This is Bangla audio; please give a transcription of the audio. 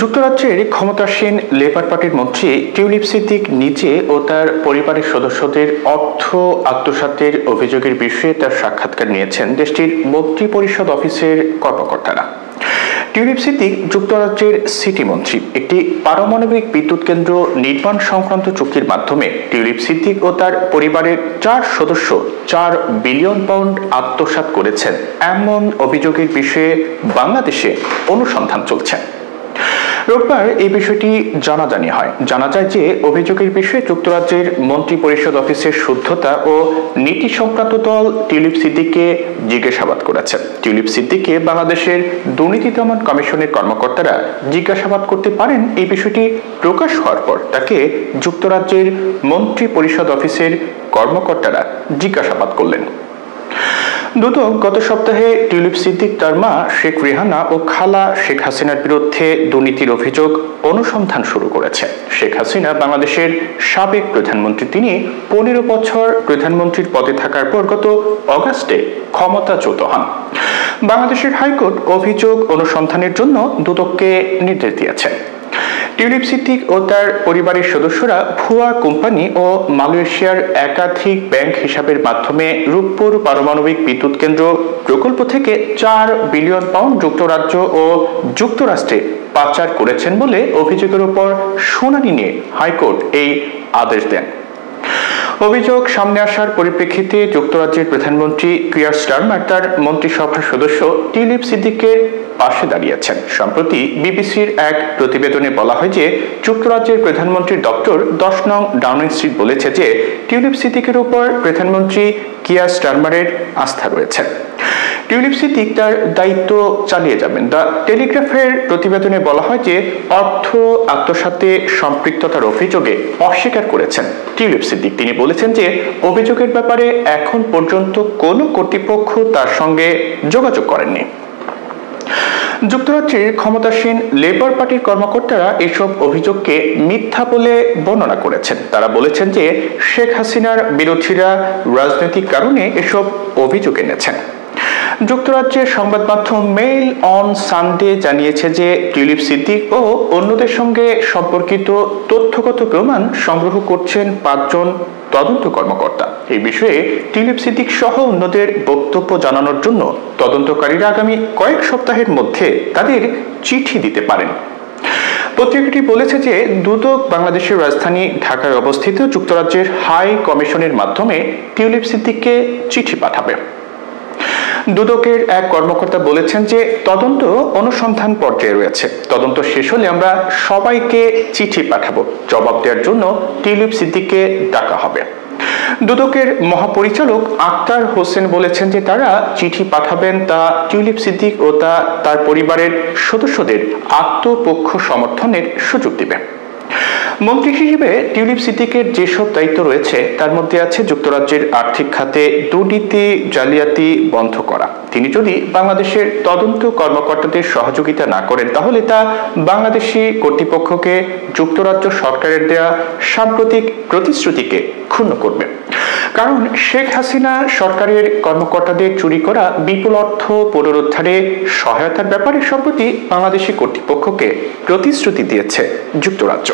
যুক্তরাজ্যের ক্ষমতাসীন লেবার পার্টির মন্ত্রী টিউলিপ সিদ্দিক নিজে ও তার পরিবারের সদস্যদের অর্থ আত্মসাতের অভিযোগের বিষয়ে তার সাক্ষাৎকার নিয়েছেন দেশটির মন্ত্রী পরিষদ অফিসের কর্মকর্তারা। টিউলিপ সিদ্দিক যুক্তরাজ্যের সিটি মন্ত্রী। একটি পারমাণবিক বিদ্যুৎ কেন্দ্র নির্মাণ সংক্রান্ত চুক্তির মাধ্যমে টিউলিপ সিদ্দিক ও তার পরিবারের 4 সদস্য 4 বিলিয়ন পাউন্ড আত্মসাৎ করেছেন এমন অভিযোগের বিষয়ে বাংলাদেশে অনুসন্ধান চলছে। রোববার এই বিষয়টি জানাজানি হয়। জানা যায় যে অভিযোগের বিষয়ে যুক্তরাজ্যের মন্ত্রী পরিষদ অফিসের শুদ্ধতা ও নীতি সংক্রান্ত দল টিউলিপ সিদ্দিককে জিজ্ঞাসাবাদ করেছে। টিউলিপ সিদ্দিককে বাংলাদেশের দুর্নীতি দমন কমিশনের কর্মকর্তারা জিজ্ঞাসাবাদ করতে পারেন। এই বিষয়টি প্রকাশ হওয়ার পর তাকে যুক্তরাজ্যের মন্ত্রী পরিষদ অফিসের কর্মকর্তারা জিজ্ঞাসাবাদ করলেন। দুদক গত সপ্তাহে টিউলিপ সিদ্দিক, তার মা শেখ রেহানা ও খালা শেখ হাসিনার বিরুদ্ধে দুর্নীতির অভিযোগ অনুসন্ধান শুরু করেছে। শেখ হাসিনা বাংলাদেশের সাবেক প্রধানমন্ত্রী। তিনি 15 বছর প্রধানমন্ত্রীর পদে থাকার পর গত অগাস্টে ক্ষমতাচ্যুত হন। বাংলাদেশের হাইকোর্ট অভিযোগ অনুসন্ধানের জন্য দুদককে নির্দেশ দিয়েছে। টিউলিপ সিদ্দিক ও তার পরিবারের সদস্যরা ভুয়া কোম্পানি ও মালয়েশিয়ার একাধিক ব্যাংক হিসাবের মাধ্যমে রূপপুর পারমাণবিক বিদ্যুৎ কেন্দ্র প্রকল্প থেকে 4 বিলিয়ন পাউন্ড যুক্তরাজ্য ও যুক্তরাষ্ট্রে পাচার করেছেন বলে অভিযোগের উপর শুনানি নিয়ে হাইকোর্ট এই আদেশ দেন। অভিযোগ সামনে আসার পরিপ্রেক্ষিতে যুক্তরাজ্যের প্রধানমন্ত্রী কিয়ার স্টারমার তার মন্ত্রিসভার সদস্য টিউলিপ সিদ্দিকের পাশে দাঁড়িয়েছেন। সম্প্রতি বিবিসির এক প্রতিবেদনে বলা হয় যে যুক্তরাজ্যের প্রধানমন্ত্রীর দপ্তর 10 নং ডাউনিং স্ট্রিট বলেছে যে টিউলিপ সিদ্দিকের উপর প্রধানমন্ত্রী কিয়ার স্টারমারের আস্থা রয়েছে। টিউলিপ সিদ্দিক তার দায়িত্ব চালিয়ে যাবেন। দ্য টেলিগ্রাফের প্রতিবেদনে বলা হয় যে অর্থ আত্মসাতে সম্পৃক্ততার অভিযোগে অস্বীকার করেছেন টিউলিপ সিদ্দিক। তিনি বলেছেন যে অভিযোগের ব্যাপারে এখন পর্যন্ত কোনো কর্তৃপক্ষ তার সঙ্গে যোগাযোগ করেননি। যুক্তরাজ্যের ক্ষমতাসীন লেবার পার্টির কর্মকর্তারা এসব অভিযোগকে মিথ্যা বলে বর্ণনা করেছেন। তারা বলেছেন যে শেখ হাসিনার বিরোধীরা রাজনৈতিক কারণে এসব অভিযোগ এনেছেন। যুক্তরাজ্যের সংবাদ মাধ্যম মেইল অন সানডে জানিয়েছে যে টিউলিপ সিদ্দিক ও অন্যদের সঙ্গে সম্পর্কিত তথ্যগত প্রমাণ সংগ্রহ করছেন 5 জন তদন্ত কর্মকর্তা। এই বিষয়ে টিউলিপ সিদ্দিক সহ অন্যদের বক্তব্য জানানোর জন্য তদন্তকারীরা আগামী কয়েক সপ্তাহের মধ্যে তাদের চিঠি দিতে পারেন। পত্রিকাটি বলেছে যে দুদক বাংলাদেশের রাজধানী ঢাকায় অবস্থিত যুক্তরাজ্যের হাই কমিশনের মাধ্যমে টিউলিপ সিদ্দিককে চিঠি পাঠাবে। দুদকের এক কর্মকর্তা বলেছেন যে তদন্ত অনুসন্ধান পর্যায়ে রয়েছে। তদন্ত শেষ হলে আমরা সবাইকে চিঠি পাঠাবো। জবাব দেওয়ার জন্য টিউলিপ সিদ্দিককে ডাকা হবে। দুদকের মহাপরিচালক আক্তার হোসেন বলেছেন যে তারা চিঠি পাঠাবেন তা টিউলিপ সিদ্দিক ও তার পরিবারের সদস্যদের আত্মপক্ষ সমর্থনের সুযোগ দিবে। মন্ত্রী হিসেবে টিউলিপ সিদ্দিকের যেসব দায়িত্ব রয়েছে তার মধ্যে আছে যুক্তরাজ্যের আর্থিক খাতে দুর্নীতি জালিয়াতি বন্ধ করা। তিনি যদি বাংলাদেশের তদন্ত কর্মকর্তাদের সহযোগিতা না করেন তাহলে তা বাংলাদেশি কর্তৃপক্ষকে যুক্তরাজ্য সরকারের দেয়া সাম্প্রতিক প্রতিশ্রুতিকে ক্ষুণ্ণ করবে। কারণ শেখ হাসিনা সরকারের কর্মকর্তাদের চুরি করা বিপুল অর্থ পুনরুদ্ধারে সহায়তার ব্যাপারে সম্প্রতি বাংলাদেশি কর্তৃপক্ষকে প্রতিশ্রুতি দিয়েছে যুক্তরাজ্য।